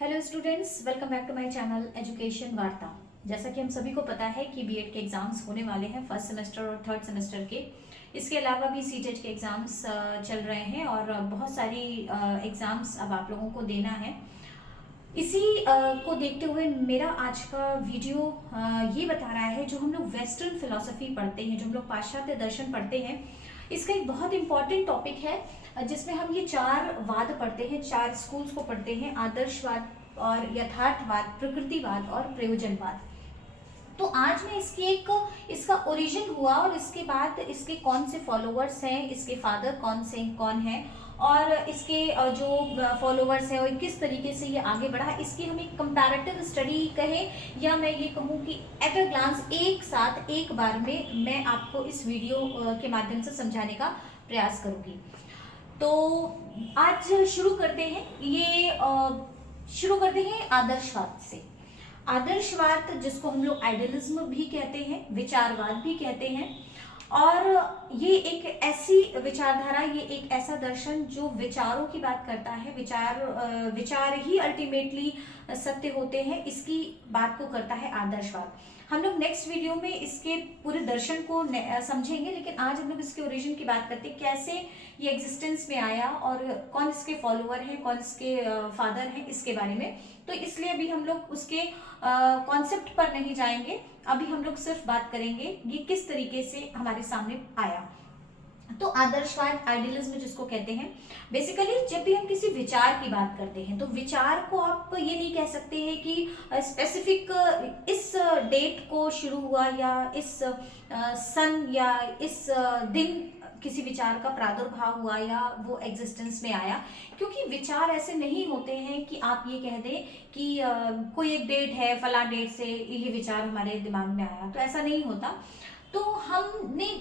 Hello students, welcome back to my channel education Varta. जैसा कि हम सभी को पता है कि बीएड के एग्जाम्स होने वाले हैं फर्स्ट सेमेस्टर और थर्ड सेमेस्टर के। इसके अलावा भी सीटेट के एग्जाम्स चल रहे हैं और बहुत सारी एग्जाम्स अब आप लोगों को देना है। इसी को देखते हुए मेरा आज का वीडियो ये बता रहा है, जो हम लोग वेस्टर्न फिलॉसफी पढ़ते हैं, जो हम लोग पाश्चात्य दर्शन पढ़ते हैं, इसका एक बहुत इंपॉर्टेंट टॉपिक है जिसमें हम ये चार वाद पढ़ते हैं, चार स्कूल्स को पढ़ते हैं: आदर्शवाद और यथार्थवाद, प्रकृतिवाद और प्रयोजनवाद। तो आज मैं इसका ओरिजिन हुआ और इसके बाद इसके कौन से फॉलोअर्स हैं, इसके फादर कौन है और इसके जो फॉलोअर्स हैं और किस तरीके से ये आगे बढ़ा, इसकी हम एक कंपैरेटिव स्टडी कहें या मैं ये कहूँ कि एट अ ग्लांस एक साथ एक बार में मैं आपको इस वीडियो के माध्यम से समझाने का प्रयास करूँगी। तो आज शुरू करते हैं आदर्शवाद से। आदर्शवाद, जिसको हम लोग आइडियलिज्म भी कहते हैं, विचारवाद भी कहते हैं, और ये एक ऐसी विचारधारा, ये एक ऐसा दर्शन जो विचारों की बात करता है। विचार ही अल्टीमेटली सत्य होते हैं, इसकी बात को करता है आदर्शवाद। हम लोग नेक्स्ट वीडियो में इसके पूरे दर्शन को समझेंगे, लेकिन आज हम लोग इसके ओरिजिन की बात करते हैं, कैसे ये एग्जिस्टेंस में आया और कौन इसके फॉलोअर हैं, कौन इसके फादर हैं, इसके बारे में। तो इसलिए अभी हम लोग उसके कॉन्सेप्ट पर नहीं जाएंगे, अभी हम लोग सिर्फ बात करेंगे ये किस तरीके से हमारे सामने आया। तो आदर्शवाद, आइडियलिज्म जिसको कहते हैं, बेसिकली जब भी हम किसी विचार की बात करते हैं तो विचार को आप ये नहीं कह सकते हैं कि स्पेसिफिक इस डेट को शुरू हुआ या इस सन या इस दिन किसी विचार का प्रादुर्भाव हुआ या वो एग्जिस्टेंस में आया, क्योंकि विचार ऐसे नहीं होते हैं कि आप ये कह दें कि कोई एक डेट है, फला डेट से ये विचार हमारे दिमाग में आया, तो ऐसा नहीं होता। तो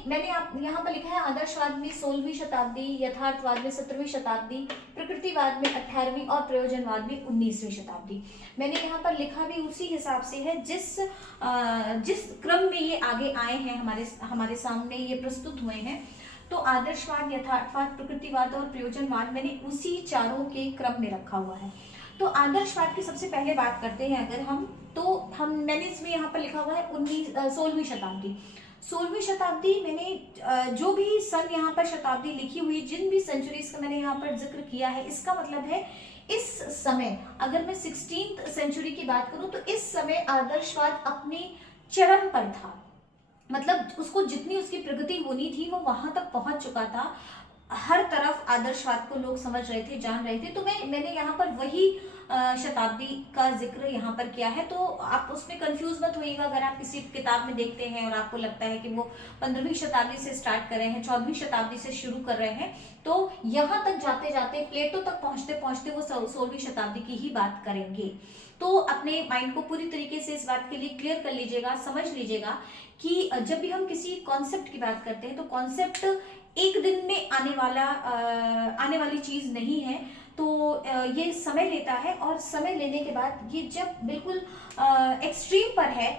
मैंने आप यहाँ पर लिखा है आदर्शवाद में 16वीं शताब्दी, यथार्थवाद में 17वीं शताब्दी, प्रकृतिवाद में 18वीं और प्रयोजनवाद में 19वीं शताब्दी। मैंने यहाँ पर लिखा भी उसी हिसाब से है जिस क्रम में ये आगे आए हैं, हमारे सामने ये प्रस्तुत हुए हैं। तो आदर्शवाद, यथार्थवाद, प्रकृतिवाद और प्रयोजनवाद मैंने उसी चारों के क्रम में रखा हुआ है। तो आदर्शवाद की सबसे पहले बात करते हैं अगर मैंने इसमें यहाँ पर लिखा हुआ है 16वीं शताब्दी। 16वीं शताब्दी, मैंने जो भी सन यहाँ पर शताब्दी लिखी हुई, जिन भी सेंचुरीज का मैंने यहाँ पर जिक्र किया है, इसका मतलब है इस समय, अगर मैं 16th सेंचुरी की बात करूं तो इस समय आदर्शवाद अपने चरम पर था। मतलब उसको जितनी उसकी प्रगति होनी थी वो वहां तक पहुंच चुका था। हर तरफ आदर्शवाद को लोग समझ रहे थे, जान रहे थे। तो मैंने यहाँ पर वही शताब्दी का जिक्र यहाँ पर किया है। तो आप उसमें कंफ्यूज मत होइएगा अगर आप किसी किताब में देखते हैं और आपको लगता है कि वो 15वीं शताब्दी से स्टार्ट कर रहे हैं, 14वीं शताब्दी से शुरू कर रहे हैं, तो यहाँ तक जाते जाते, प्लेटो तक पहुंचते पहुंचते वो 16वीं शताब्दी की ही बात करेंगे। तो अपने माइंड को पूरी तरीके से इस बात के लिए क्लियर कर लीजिएगा, समझ लीजिएगा कि जब भी हम किसी कॉन्सेप्ट की बात करते हैं तो कॉन्सेप्ट एक दिन में आने वाली चीज नहीं है। तो ये समय लेता है और समय लेने के बाद ये जब बिल्कुल एक्सट्रीम पर है,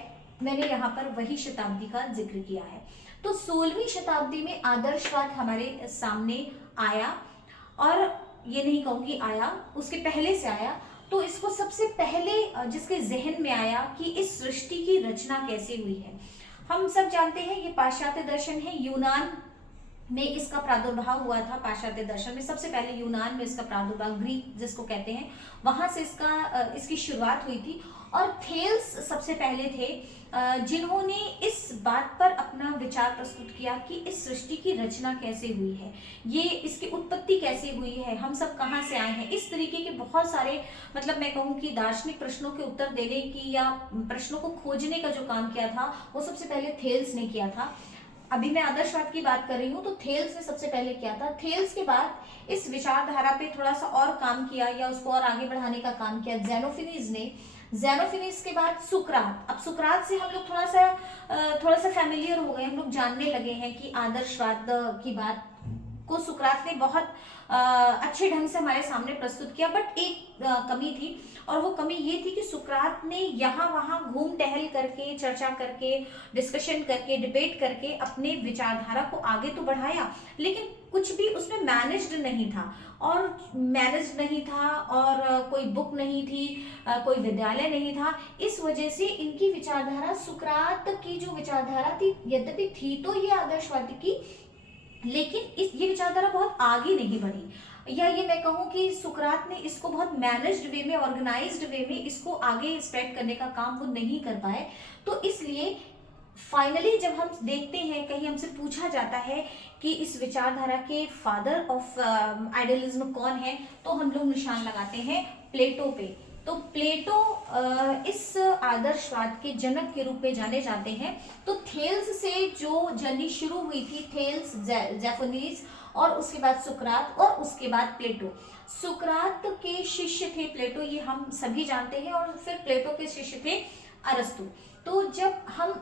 मैंने यहाँ पर वही शताब्दी का जिक्र किया है। तो 16वीं शताब्दी में आदर्शवाद हमारे सामने आया, और ये नहीं कहूंगी आया, उसके पहले से आया। तो इसको सबसे पहले जिसके जहन में आया कि इस सृष्टि की रचना कैसे हुई है, हम सब जानते हैं ये पाश्चात्य दर्शन है। यूनान में इसका प्रादुर्भाव हुआ था। पाश्चात्य दर्शन में सबसे पहले यूनान में इसका प्रादुर्भाव, ग्रीक जिसको कहते हैं, वहां से इसकी शुरुआत हुई थी। और थेल्स सबसे पहले थे जिन्होंने इस बात पर अपना विचार प्रस्तुत किया कि इस सृष्टि की रचना कैसे हुई है, ये इसकी उत्पत्ति कैसे हुई है, हम सब कहाँ से आए हैं। इस तरीके के बहुत सारे, मतलब मैं कहूँ कि दार्शनिक प्रश्नों के उत्तर देने की या प्रश्नों को खोजने का जो काम किया था वो सबसे पहले थेल्स ने किया था। अभी मैं आदर्शवाद की बात कर रही हूँ, तो थेल्स ने सबसे पहले किया था। थेल्स के बाद इस विचारधारा पे थोड़ा सा और काम किया या उसको और आगे बढ़ाने का काम किया ज़ेनोफिनीज ने। ज़ेनोफिनीज के बाद सुकरात। अब सुकरात से हम लोग थोड़ा सा फैमिलियर हो गए, हम लोग जानने लगे हैं कि आदर्शवाद की बात को सुकरात ने बहुत अच्छे ढंग से हमारे सामने प्रस्तुत किया। बट एक कमी थी, और वो कमी ये थी कि सुकरात ने यहाँ वहाँ घूम टहल करके, चर्चा करके, डिस्कशन करके, डिबेट करके अपने विचारधारा को आगे तो बढ़ाया, लेकिन कुछ भी उसमें मैनेज्ड नहीं था। और कोई बुक नहीं थी, कोई विद्यालय नहीं था। इस वजह से इनकी विचारधारा, सुकरात की जो विचारधारा थी, यद्यपि थी तो ये आदर्शवादी की, लेकिन ये विचारधारा बहुत आगे नहीं बढ़ी, या ये मैं कहूँ कि सुकरात ने इसको बहुत मैनेज्ड वे में, ऑर्गेनाइज्ड वे में इसको आगे स्प्रेड करने का काम वो नहीं कर पाए। तो इसलिए फाइनली जब हम देखते हैं, कहीं हमसे पूछा जाता है कि इस विचारधारा के फादर ऑफ आइडियलिज्म कौन है, तो हम लोग निशान लगाते हैं प्लेटो पे। तो प्लेटो इस आदर्शवाद के जनक के रूप में जाने जाते हैं। तो थेल्स से जो जर्नी शुरू हुई थी, थेल्स, जेफोनीज, और उसके बाद सुकरात, और उसके बाद प्लेटो। सुकरात के शिष्य थे प्लेटो, ये हम सभी जानते हैं, और फिर प्लेटो के शिष्य थे अरस्तु। तो जब हम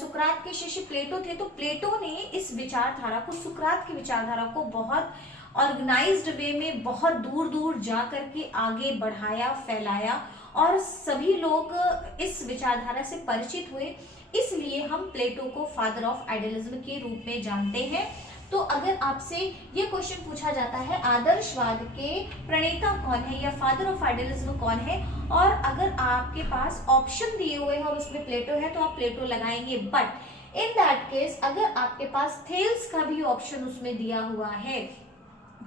सुकरात के शिष्य प्लेटो थे, तो प्लेटो ने इस विचारधारा को, सुकरात की विचारधारा को बहुत ऑर्गेनाइज्ड वे में बहुत दूर दूर जा करके आगे बढ़ाया, फैलाया, और सभी लोग इस विचारधारा से परिचित हुए। इसलिए हम प्लेटो को फादर ऑफ आइडियलिज्म के रूप में जानते हैं। तो अगर आपसे ये क्वेश्चन पूछा जाता है आदर्शवाद के प्रणेता कौन है या फादर ऑफ आइडियलिज्म कौन है, और अगर आपके पास ऑप्शन दिए हुए हैं और उसमें प्लेटो है, तो आप प्लेटो लगाएंगे। बट इन दैट केस अगर आपके पास थेल्स का भी ऑप्शन उसमें दिया हुआ है,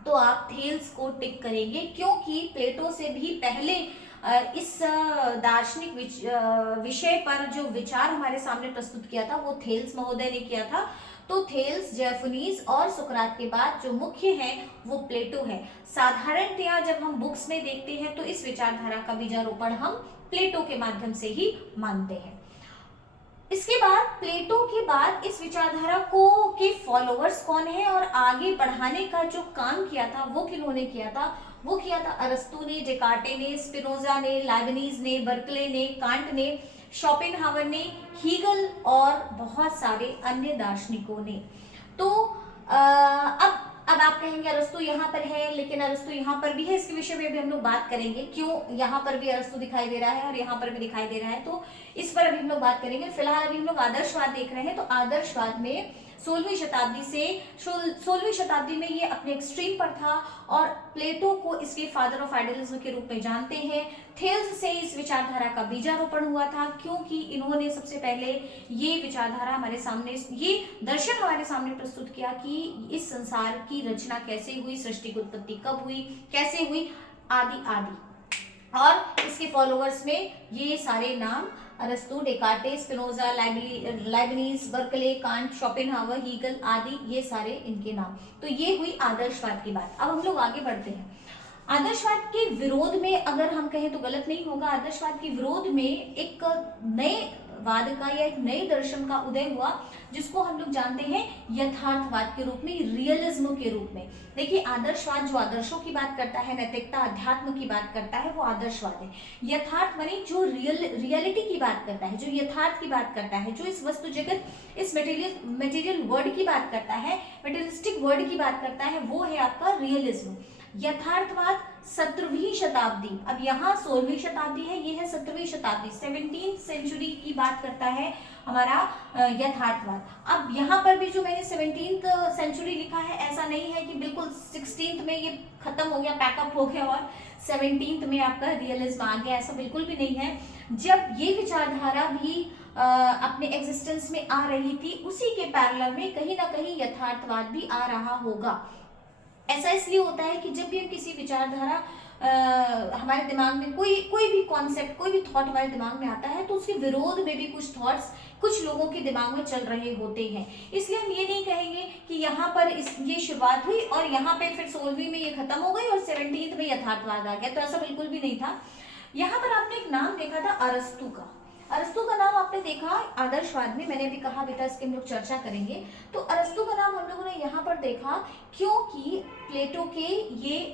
तो आप थेल्स को टिक करेंगे, क्योंकि प्लेटो से भी पहले इस दार्शनिक विषय पर जो विचार हमारे सामने प्रस्तुत किया था वो थेल्स महोदय ने किया था। तो थेल्स, जेफनीज और सुकरात के बाद जो मुख्य है वो प्लेटो है। साधारणतया जब हम बुक्स में देखते हैं तो इस विचारधारा का बीजारोपण हम प्लेटो के माध्यम से ही मानते हैं। इसके बाद प्लेटो के बाद इस विचारधारा को के फॉलोअर्स कौन है और आगे बढ़ाने का जो काम किया था वो किन्होंने किया था? वो किया था अरस्तु ने, डेकार्टे ने, स्पिनोजा ने, लाइबनीज ने, बर्कले ने, कांट ने, शोपेनहावर ने, हीगल और बहुत सारे अन्य दार्शनिकों ने। तो अब आप कहेंगे अरस्तु यहाँ पर है, लेकिन अरस्तु यहाँ पर भी है, इसके विषय में भी हम लोग बात करेंगे, क्यों यहाँ पर भी अरस्तु दिखाई दे रहा है और यहाँ पर भी दिखाई दे रहा है, तो इस पर अभी हम लोग बात करेंगे। फिलहाल अभी हम लोग आदर्शवाद देख रहे हैं। तो आदर्शवाद में 16वीं शताब्दी में ये अपने एक्सट्रीम पर था, और प्लेटो को इसके फादर ऑफ आइडियलिज्म के रूप में जानते हैं। थेल्स से इस विचारधारा का बीजारोपण हुआ था, क्योंकि इन्होंने सबसे पहले ये विचारधारा हमारे सामने, ये दर्शन हमारे सामने प्रस्तुत किया कि इस संसार की रचना कैसे हुई, सृष्टि की उत्पत्ति कब हुई, कैसे हुई, आदि आदि। और इसके फॉलोअर्स में ये सारे नाम अरस्तु, Descartes, Spinoza, Leibniz, Berkeley, Kant, Schopenhauer, Hegel आदि, ये सारे इनके नाम। तो ये हुई आदर्शवाद की बात। अब हम लोग आगे बढ़ते हैं। आदर्शवाद के विरोध में अगर हम कहें तो गलत नहीं होगा, आदर्शवाद के विरोध में एक नए वाद का या एक नए दर्शन का उदय हुआ, जिसको हम लोग जानते हैं यथार्थवाद के रूप में, रियलिज्म के रूप में। देखिए, आदर्शवाद जो आदर्शों की बात करता है, नैतिकता, अध्यात्म की बात करता है, वो आदर्शवाद है। यथार्थ माने जो रियलिटी की बात करता है, जो यथार्थ की बात करता है, जो इस वस्तु जगत, इस मटेरियल वर्ड की बात करता है, मटेरियलिस्टिक वर्ड की बात करता है, वो है आपका रियलिज्म। यथार्थवाद 17वीं शताब्दी, अब यहाँ 16वीं शताब्दी है, ये है 17वीं शताब्दी, 17th सेंचुरी की बात करता है हमारा यथार्थवाद। अब यहाँ पर भी जो मैंने 17th सेंचुरी लिखा है, ऐसा नहीं है कि बिल्कुल 16th में ये खत्म हो गया, पैकअप हो गया और 17th में आपका रियलिज्म आ गया, ऐसा बिल्कुल भी नहीं है। जब ये विचारधारा भी अपने एग्जिस्टेंस में आ रही थी, उसी के पैरेलल में कहीं ना कहीं यथार्थवाद भी आ रहा होगा। ऐसा इसलिए होता है कि जब भी हम किसी विचारधारा हमारे दिमाग में कोई भी कॉन्सेप्ट, कोई भी थॉट हमारे दिमाग में आता है, तो उसके विरोध में भी कुछ थॉट्स कुछ लोगों के दिमाग में चल रहे होते हैं। इसलिए हम ये नहीं कहेंगे कि यहाँ पर ये शुरुआत हुई और यहाँ पे फिर 16वीं में ये खत्म हो गई और 17th में यथार्थवाद आ गया, तो ऐसा बिल्कुल भी नहीं था। यहाँ पर आपने एक नाम देखा था अरस्तु का, अरस्तु का नाम आपने देखा आदर्शवाद में, मैंने अभी कहा बेटा इसकी हम लोग चर्चा करेंगे। तो अरस्तु का नाम हम लोगों ने यहाँ पर देखा क्योंकि प्लेटो के ये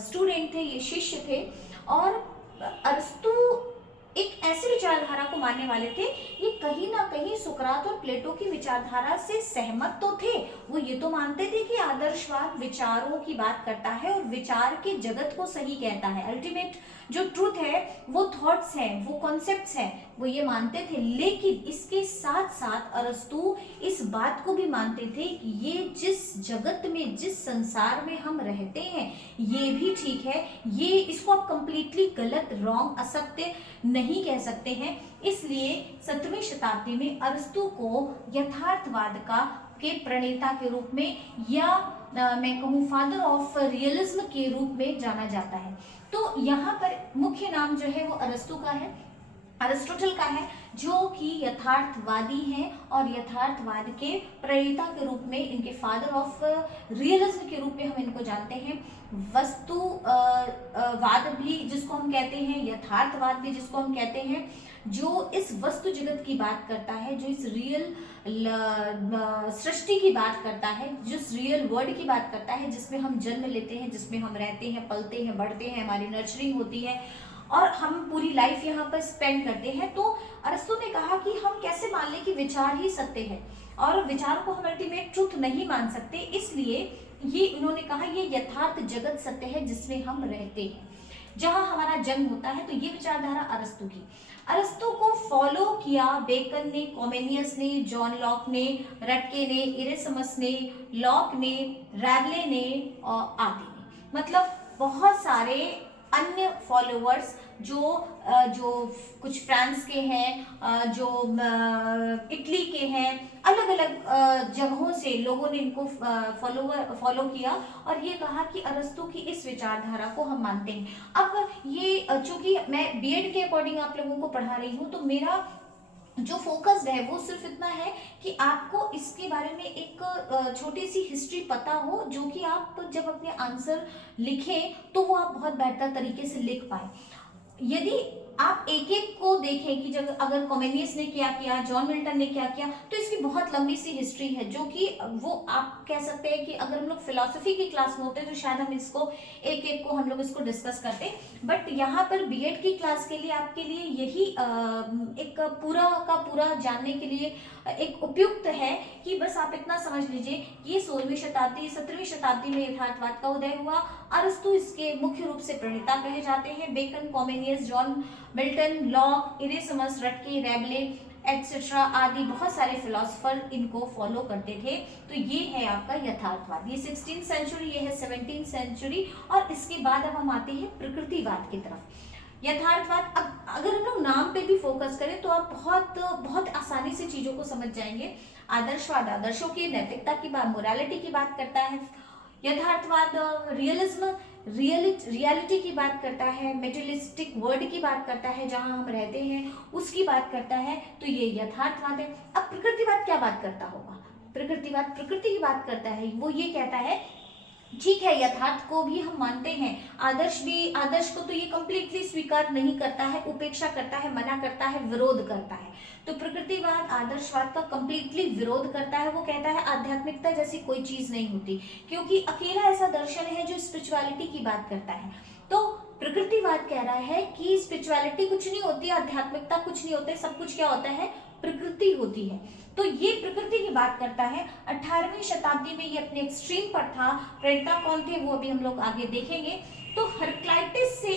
स्टूडेंट थे, ये शिष्य थे, और अरस्तु एक ऐसी विचारधारा को मानने वाले थे, ये कहीं ना कहीं सुकरात और प्लेटो की विचारधारा से सहमत तो थे। वो ये तो मानते थे कि आदर्शवाद विचारों की बात करता है और विचार के जगत को सही कहता है, अल्टीमेट जो ट्रूथ है वो थॉट्स हैं, वो कॉन्सेप्ट्स हैं, वो ये मानते थे। लेकिन इसके साथ साथ अरस्तु इस बात को भी मानते थे कि ये जिस जगत में, जिस संसार में हम रहते हैं, ये भी ठीक है, ये इसको आप कंप्लीटली गलत, रॉन्ग, असत्य नहीं कह सकते हैं। इसलिए 17वीं शताब्दी में अरस्तु को यथार्थवाद के प्रणेता के रूप में, या मैं कहूँ फादर ऑफ रियलिज्म के रूप में जाना जाता है। तो यहाँ पर मुख्य नाम जो है वो अरस्तु का है, अरिस्टोटल का है, जो कि यथार्थवादी हैं और यथार्थवाद के प्रणेता के रूप में, इनके फादर ऑफ रियलिज्म के रूप में हम इनको जानते हैं। वस्तुवाद भी जिसको हम कहते हैं, यथार्थवाद भी जिसको हम कहते हैं, जो इस वस्तु जगत की बात करता है, जो इस रियल सृष्टि की बात करता है, जिस रियल वर्ल्ड की बात करता है, जिसमें हम जन्म लेते हैं, जिसमें हम रहते हैं, पलते हैं, बढ़ते हैं, हमारी नर्चरिंग होती है और हम पूरी लाइफ यहाँ पर स्पेंड करते हैं। तो अरस्तु ने कहा कि हम कैसे मान लें कि विचार ही सत्य है और विचारों को हम अल्टीमेट ट्रुथ नहीं मान सकते। इसलिए ये उन्होंने कहा ये यथार्थ जगत सत्य है जिसमें हम रहते हैं, जहां हमारा जन्म होता है। तो ये विचारधारा अरस्तु की। अरस्तु को फॉलो किया बेकन ने, कॉमेनियस ने, जॉन लॉक ने, रटके ने, इरेसमस ने, लॉक ने, रैवले ने और आदि ने, मतलब बहुत सारे अन्य फॉलोअर्स जो कुछ फ्रांस के हैं, जो इटली के हैं, अलग अलग जगहों से लोगों ने इनको फॉलो किया और ये कहा कि अरस्तु की इस विचारधारा को हम मानते हैं। अब ये चूंकि मैं बीएड के अकॉर्डिंग आप लोगों को पढ़ा रही हूँ, तो मेरा जो फोकस्ड है वो सिर्फ इतना है कि आपको इसके बारे में एक छोटी सी हिस्ट्री पता हो, जो कि आप जब अपने आंसर लिखें तो वो आप बहुत बेहतर तरीके से लिख पाए। यदि आप एक एक को देखें कि जब अगर कॉमेनियस ने क्या किया, जॉन मिल्टन ने क्या किया, तो इसकी बहुत लंबी सी हिस्ट्री है, जो कि वो आप कह सकते हैं कि अगर हम लोग फिलॉसफी की क्लास में होते तो शायद हम इसको एक एक को हम लोग इसको डिस्कस करते। बट यहाँ पर बीएड की क्लास के लिए आपके लिए यही एक पूरा का पूरा जानने के लिए एक उपयुक्त है कि बस आप इतना समझ लीजिए, ये 16वीं शताब्दी 17वीं शताब्दी में यथार्थवाद का उदय हुआ। अरस्तु इसके मुख्य रूप से प्रणेता कहे जाते हैं। Bacon, Comenius, John Milton, Locke, Erasmus, Ratke, रैवले एटसेट्रा आदि बहुत सारे फिलोसोफर इनको फॉलो करते थे। तो ये है आपका यथार्थवाद। ये 16वीं सेंचुरी, ये है 17वीं सेंचुरी। और इसके बाद अब हम आते हैं प्रकृतिवाद की तरफ। यथार्थवाद, अब अगर हम लोग नाम पे भी फोकस करें तो आप बहुत आसानी से चीजों को समझ जाएंगे। आदर्शवाद आदर्शों की, नैतिकता की बात, मोरालिटी की बात करता है। यथार्थवाद रियलिज्म रियलिटी की बात करता है, मेटेरियलिस्टिक वर्ल्ड की बात करता है, जहां हम रहते हैं उसकी बात करता है। तो ये यथार्थवाद है। अब प्रकृतिवाद क्या बात करता होगा? प्रकृतिवाद प्रकृति की बात करता है। वो ये कहता है ठीक है, यथार्थ को भी हम मानते हैं, आदर्श को तो ये कंप्लीटली स्वीकार नहीं करता है, उपेक्षा करता है, मना करता है, विरोध करता है। तो प्रकृतिवाद आदर्शवाद का कंप्लीटली विरोध करता है। वो कहता है आध्यात्मिकता जैसी कोई चीज नहीं होती, क्योंकि अकेला ऐसा दर्शन है जो स्पिरिचुअलिटी की बात करता है। तो प्रकृतिवाद कह रहा है कि स्पिरिचुअलिटी कुछ नहीं होती, आध्यात्मिकता कुछ नहीं होते, सब कुछ क्या होता है? प्रकृति होती है। तो ये प्रकृति की बात करता है। 18वीं शताब्दी में ये अपने एक्सट्रीम पर था। प्रणेता कौन थे वो अभी हम लोग आगे देखेंगे। तो हरक्लाइटिस से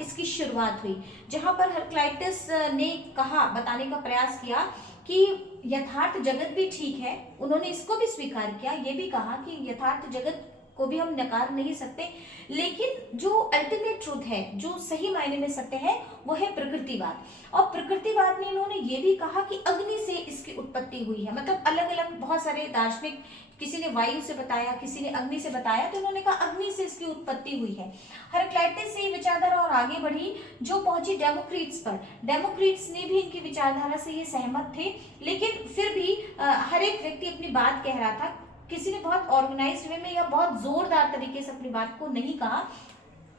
इसकी शुरुआत हुई, जहां पर हरक्लाइटिस ने बताने का प्रयास किया कि यथार्थ जगत भी ठीक है। उन्होंने इसको भी स्वीकार किया, ये भी कहा कि यथार्थ जगत को भी हम नकार नहीं सकते, लेकिन जो अल्टीमेट ट्रूथ है, जो सही मायने में सत्य है, वो है प्रकृतिवाद। और प्रकृतिवाद में इन्होंने ये भी कहा कि अग्नि से इसकी उत्पत्ति हुई है। मतलब अलग अलग बहुत सारे दार्शनिक, किसी ने वायु से बताया, किसी ने अग्नि से बताया, तो इन्होंने कहा अग्नि से इसकी उत्पत्ति हुई है। हेराक्लिटस से ये विचारधारा और आगे बढ़ी, जो पहुंची डेमोक्रीट्स पर। डेमोक्रीट्स ने भी इनकी विचारधारा से ये सहमत थे, लेकिन फिर भी हर एक व्यक्ति अपनी बात कह रहा था। किसी ने बहुत ऑर्गेनाइज्ड वे में या बहुत जोरदार तरीके से अपनी बात को नहीं कहा।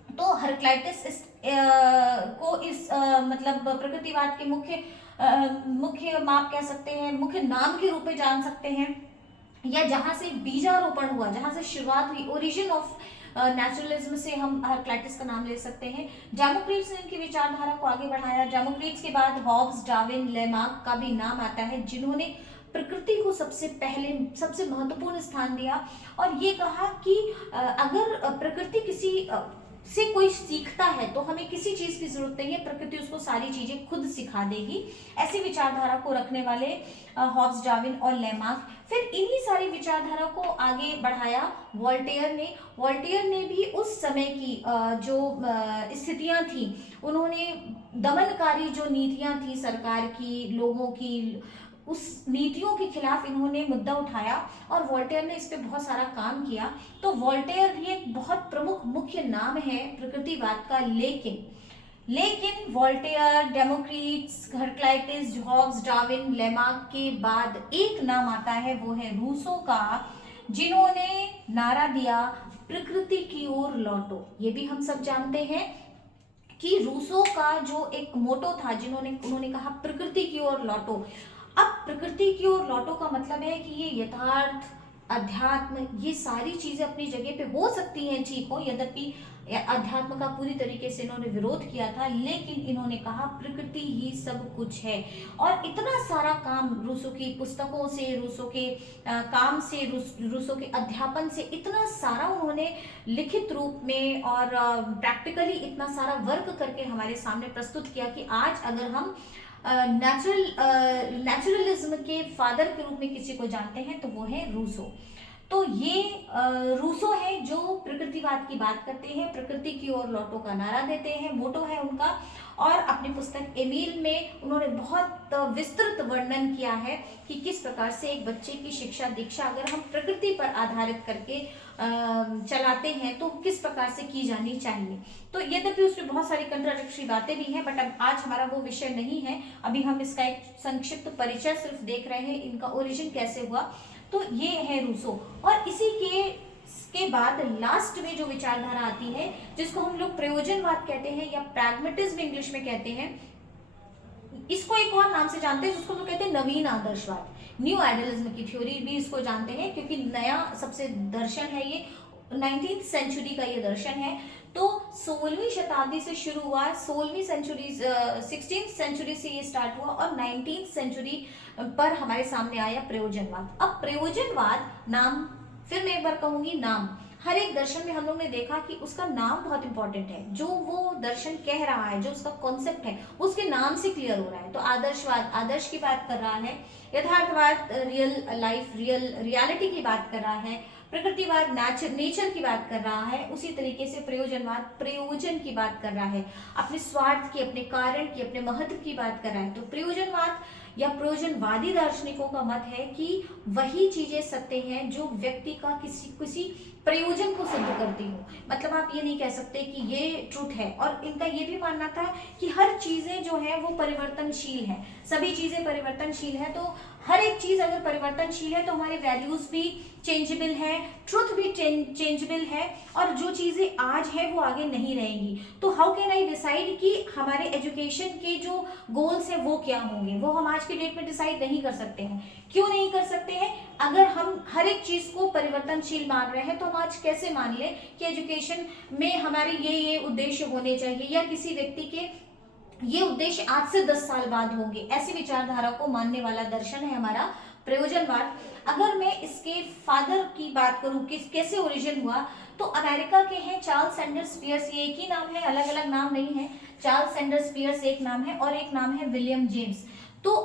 तो हेराक्लिटस को इस मतलब प्रकृतिवाद के मुख्य माप कह सकते हैं, मुख्य नाम के रूप में जान सकते हैं, या जहां से बीजारोपण हुआ, जहां से शुरुआत हुई, ओरिजिन ऑफ नेचुरलिज्म से हम हेराक्लिटस का नाम ले सकते हैं। डेमोक्रेट्स ने इनकी विचारधारा को आगे बढ़ाया। डेमोक्रेट्स के बाद हॉब्स, डार्विन, लेमार्क का भी नाम आता है, जिन्होंने प्रकृति को सबसे पहले सबसे महत्वपूर्ण स्थान दिया और ये कहा कि अगर प्रकृति किसी से कोई सीखता है तो हमें किसी चीज की जरूरत नहीं है, प्रकृति उसको सारी चीजें खुद सिखा देगी। ऐसी विचारधारा को रखने वाले हॉब्स, डार्विन और लेमार्क। फिर इन्हीं सारी विचारधारा को आगे बढ़ाया वोल्टेयर ने। वोल्टेयर ने भी उस समय की जो स्थितियां थी, उन्होंने दमनकारी जो नीतियां थी सरकार की, लोगों की, उस नीतियों के खिलाफ इन्होंने मुद्दा उठाया और वोल्टेयर ने इस पे बहुत सारा काम किया। तो वोल्टेयर भी एक बहुत प्रमुख मुख्य नाम है प्रकृतिवाद का। लेकिन Voltaire, Democritus, Heraclitus, Hobbes, Darwin, Lamarck के बाद एक नाम आता है, वो है रूसो का, जिन्होंने नारा दिया प्रकृति की ओर लौटो। ये भी हम सब जानते हैं कि रूसो का जो एक मोटो था, उन्होंने कहा प्रकृति की ओर लौटो। अब प्रकृति की ओर लौटो का मतलब है कि ये यथार्थ, अध्यात्म, ये सारी चीजें अपनी जगह पे हो सकती हैं, ठीक हो, यद्यपि अध्यात्म का पूरी तरीके से इन्होंने विरोध किया था, लेकिन इन्होंने कहा प्रकृति ही सब कुछ है। और इतना सारा काम रूसो की पुस्तकों से, रूसो के काम से, रूसो के अध्यापन से इतना सारा उन्होंने लिखित रूप में और प्रैक्टिकली इतना सारा वर्क करके हमारे सामने प्रस्तुत किया कि आज अगर हम नेचुरलिज्म के फादर के रूप में किसी को जानते हैं तो वो है रूसो। तो ये रूसो है जो प्रकृतिवाद की बात करते हैं, प्रकृति की ओर लौटो का नारा देते हैं, मोटो है उनका। और अपनी पुस्तक एमिल में उन्होंने बहुत विस्तृत वर्णन किया है कि किस प्रकार से एक बच्चे की शिक्षा दीक्षा अगर हम प्रकृति पर आधारित करके चलाते हैं तो किस प्रकार से की जानी चाहिए। तो यद्यपि उसमें बहुत सारी कंट्राडिक्टरी बातें भी हैं, बट अब आज हमारा वो विषय नहीं है। अभी हम इसका एक संक्षिप्त परिचय सिर्फ देख रहे हैं, इनका ओरिजिन कैसे हुआ। तो ये है रूसो। और इसी के बाद लास्ट में जो विचारधारा आती है, जिसको हम लोग प्रयोजनवाद कहते हैं या प्रैग्मेटिज्म इंग्लिश में कहते हैं, इसको एक और नाम से जानते हैं जिसको हम लोग कहते हैं नवीन आदर्शवाद, न्यू आइडियलिज्म की थ्योरी भी इसको जानते हैं, क्योंकि नया सबसे दर्शन है ये, 19th सेंचुरी का ये दर्शन है। तो 16वीं शताब्दी से शुरू हुआ, 16वीं सेंचुरी 16th सेंचुरी से ये स्टार्ट हुआ और 19th सेंचुरी पर हमारे सामने आया प्रयोजनवाद। अब प्रयोजनवाद नाम, फिर मैं एक बार कहूंगी, नाम हर एक दर्शन में हम लोग ने देखा कि उसका नाम बहुत इंपॉर्टेंट है। जो वो दर्शन कह रहा है, जो उसका कॉन्सेप्ट है, उसके नाम से क्लियर हो रहा है। तो आदर्शवाद आदर्श की बात कर रहा है, यथार्थवाद रियल लाइफ, रियलिटी की बात कर रहा है, प्रकृतिवाद नेचर की बात कर रहा है, उसी तरीके से प्रयोजनवाद प्रयोजन की बात कर रहा है, अपने स्वार्थ की, अपने कारण की, अपने महत्व की बात कर रहा है। तो प्रयोजनवाद या प्रयोजनवादी दार्शनिकों का मत है कि वही चीजें सत्य हैं जो व्यक्ति का किसी प्रयोजन को सिद्ध करती हो। मतलब आप ये नहीं कह सकते कि ये ट्रूथ है। और इनका ये भी मानना था कि हर चीजें जो है वो परिवर्तनशील है, सभी चीजें परिवर्तनशील है। तो हर एक चीज अगर परिवर्तनशील है तो हमारे वैल्यूज भी चेंजेबल है, ट्रुथ भी चेंजेबल है, और जो चीजें आज है वो आगे नहीं रहेंगी। तो हाउ कैन आई डिसाइड कि हमारे एजुकेशन के जो गोल्स हैं वो क्या होंगे, वो हम आज के डेट में डिसाइड नहीं कर सकते हैं। क्यों नहीं कर सकते हैं? अगर हम हर एक चीज को परिवर्तनशील मान रहे हैं तो हम आज कैसे मान लें कि एजुकेशन में हमारे ये उद्देश्य होने चाहिए या किसी व्यक्ति के ये उद्देश्य आज से 10 साल बाद होंगे। ऐसी विचारधारा को मानने वाला दर्शन है हमारा प्रयोजनवाद। अगर मैं इसके फादर की बात करूं कि कैसे ओरिजिन हुआ, तो अमेरिका के हैं चार्ल्स सैंडर्स पियर्स, ये एक ही नाम है, अलग अलग नाम नहीं है। चार्ल्स सैंडर्स पियर्स एक नाम है और एक नाम है विलियम जेम्स। तो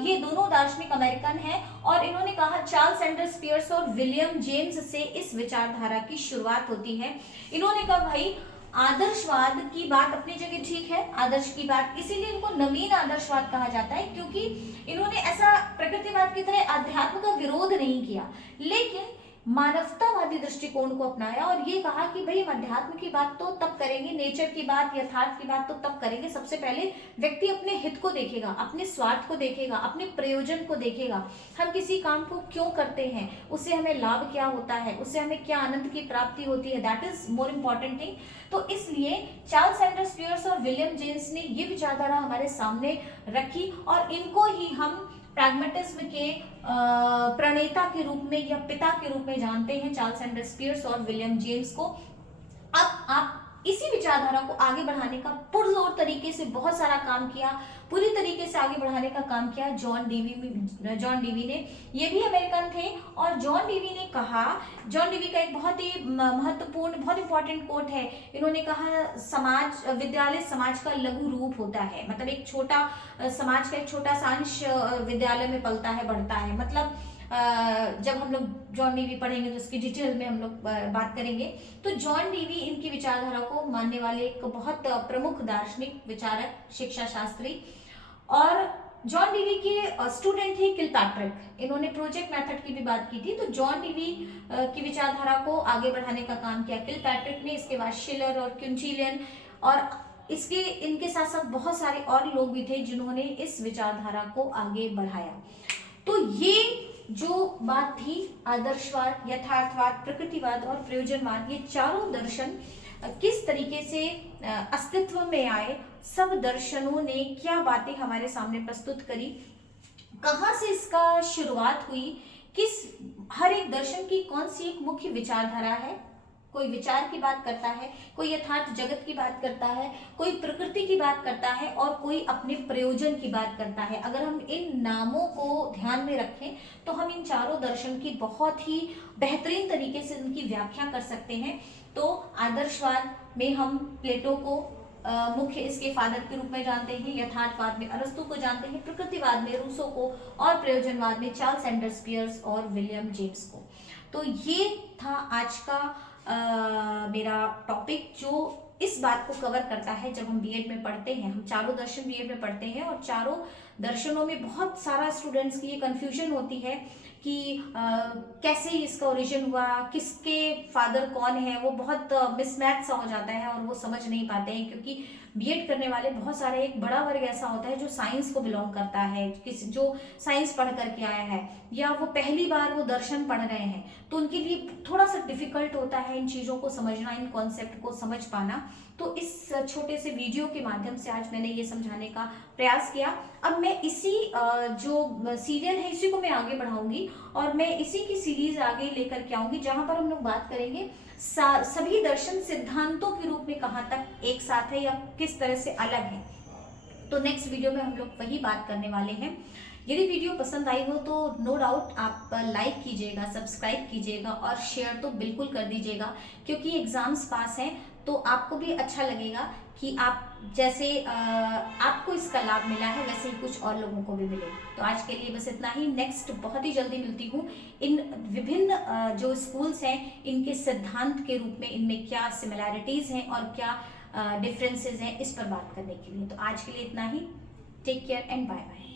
ये दोनों दार्शनिक अमेरिकन हैं और इन्होंने कहा, चार्ल्स सैंडर्स पियर्स और विलियम जेम्स से इस विचारधारा की शुरुआत होती है। इन्होंने कहा भाई आदर्शवाद की बात अपनी जगह ठीक है, आदर्श की बात, इसीलिए इनको नवीन आदर्शवाद कहा जाता है, क्योंकि इन्होंने ऐसा प्रकृतिवाद की तरह अध्यात्म का विरोध नहीं किया, लेकिन मानवतावादी दृष्टिकोण को अपनाया और ये कहा कि भाई हम अध्यात्म की बात तो तब करेंगे, नेचर की बात, यथार्थ की बात तो तब करेंगे, सबसे पहले व्यक्ति अपने हित को देखेगा, अपने स्वार्थ को देखेगा, अपने प्रयोजन को देखेगा। हम किसी काम को क्यों करते हैं, उससे हमें लाभ क्या होता है, उससे हमें क्या आनंद की प्राप्ति होती है, that is more important thing. तो इसलिए चार्ल्स सैंडर्स पियर्स और विलियम जेम्स ने ये विचारधारा हमारे सामने रखी और इनको ही हम प्रैग्मेटिज्म के प्रणेता के रूप में या पिता के रूप में जानते हैं चार्ल्स सैंडर्स पियर्स और विलियम जेम्स को। अब आप इसी विचारधारा को आगे बढ़ाने का पुरजोर तरीके से बहुत सारा काम किया, पूरी तरीके से आगे बढ़ाने का काम किया जॉन डीवी ने। ये भी अमेरिकन थे और जॉन डीवी ने कहा, जॉन डीवी का एक बहुत ही महत्वपूर्ण, बहुत इंपॉर्टेंट कोट है। इन्होंने कहा विद्यालय समाज का लघु रूप होता है, मतलब एक छोटा समाज का एक छोटा सा अंश विद्यालय में पलता है, बढ़ता है। मतलब जब हम लोग जॉन डीवी पढ़ेंगे तो उसकी डिटेल में हम लोग बात करेंगे। तो जॉन डीवी इनकी विचारधारा को मानने वाले एक बहुत प्रमुख दार्शनिक, विचारक, शिक्षा शास्त्री, और जॉन डीवी के स्टूडेंट थे किलपैट्रिक। इन्होंने प्रोजेक्ट मेथड की भी बात की थी। तो जॉन डीवी की विचारधारा को आगे बढ़ाने का काम किया किलपैट्रिक ने, इसके बाद शिलर और क्विंटिलियन, और इनके साथ साथ बहुत सारे और लोग भी थे जिन्होंने इस विचारधारा को आगे बढ़ाया। तो ये जो बात थी, आदर्शवाद, यथार्थवाद, प्रकृतिवाद और प्रयोजनवाद, ये चारों दर्शन किस तरीके से अस्तित्व में आए, सब दर्शनों ने क्या बातें हमारे सामने प्रस्तुत करी, कहाँ से इसका शुरुआत हुई, हर एक दर्शन की कौन सी एक मुख्य विचारधारा है। कोई विचार की बात करता है, कोई यथार्थ जगत की बात करता है, कोई प्रकृति की बात करता है, और कोई अपने प्रयोजन की बात करता है। अगर हम इन नामों को ध्यान में रखें तो हम इन चारों दर्शन की बहुत ही बेहतरीन तरीके से उनकी व्याख्या कर सकते हैं। तो आदर्शवाद में हम प्लेटो को मुख्य इसके फादर के रूप में जानते हैं, यथार्थवाद में अरस्तु को जानते हैं, प्रकृतिवाद में रूसो को, और प्रयोजनवाद में चार्ल्स सैंडर्स पियर्स और विलियम जेम्स को। तो ये था आज का मेरा टॉपिक, जो इस बात को कवर करता है। जब हम बीएड में पढ़ते हैं, हम चारों दर्शन बीएड में पढ़ते हैं, और चारों दर्शनों में बहुत सारा स्टूडेंट्स की ये कंफ्यूजन होती है कि कैसे इसका ओरिजिन हुआ, किसके फादर कौन है, वो बहुत मिसमैच सा हो जाता है और वो समझ नहीं पाते हैं। क्योंकि बीएड करने वाले बहुत सारे, एक बड़ा वर्ग ऐसा होता है जो साइंस को बिलोंग करता है, जो साइंस पढ़ करके आया है, या वो पहली बार वो दर्शन पढ़ रहे हैं, तो उनके लिए थोड़ा सा डिफिकल्ट होता है इन चीज़ों को समझना, इन कॉन्सेप्ट को समझ पाना। तो इस छोटे से वीडियो के माध्यम से आज मैंने ये समझाने का प्रयास किया। अब मैं इसी जो सीरियल है इसी को मैं आगे बढ़ाऊंगी, और मैं इसी की सीरीज आगे लेकर के आऊंगी, जहां पर हम लोग बात करेंगे सभी दर्शन सिद्धांतों के रूप में कहाँ तक एक साथ है या किस तरह से अलग है। तो नेक्स्ट वीडियो में हम लोग वही बात करने वाले हैं। यदि वीडियो पसंद आई हो तो नो डाउट आप लाइक कीजिएगा, सब्सक्राइब कीजिएगा और शेयर तो बिल्कुल कर दीजिएगा, क्योंकि एग्जाम्स पास हैं तो आपको भी अच्छा लगेगा कि आप जैसे आपको इसका लाभ मिला है वैसे ही कुछ और लोगों को भी मिले। तो आज के लिए बस इतना ही। नेक्स्ट बहुत ही जल्दी मिलती हूँ इन विभिन्न जो स्कूल्स हैं इनके सिद्धांत के रूप में, इनमें क्या सिमिलैरिटीज़ हैं और क्या डिफरेंसेस हैं, इस पर बात करने के लिए। तो आज के लिए इतना ही। Take care and bye bye.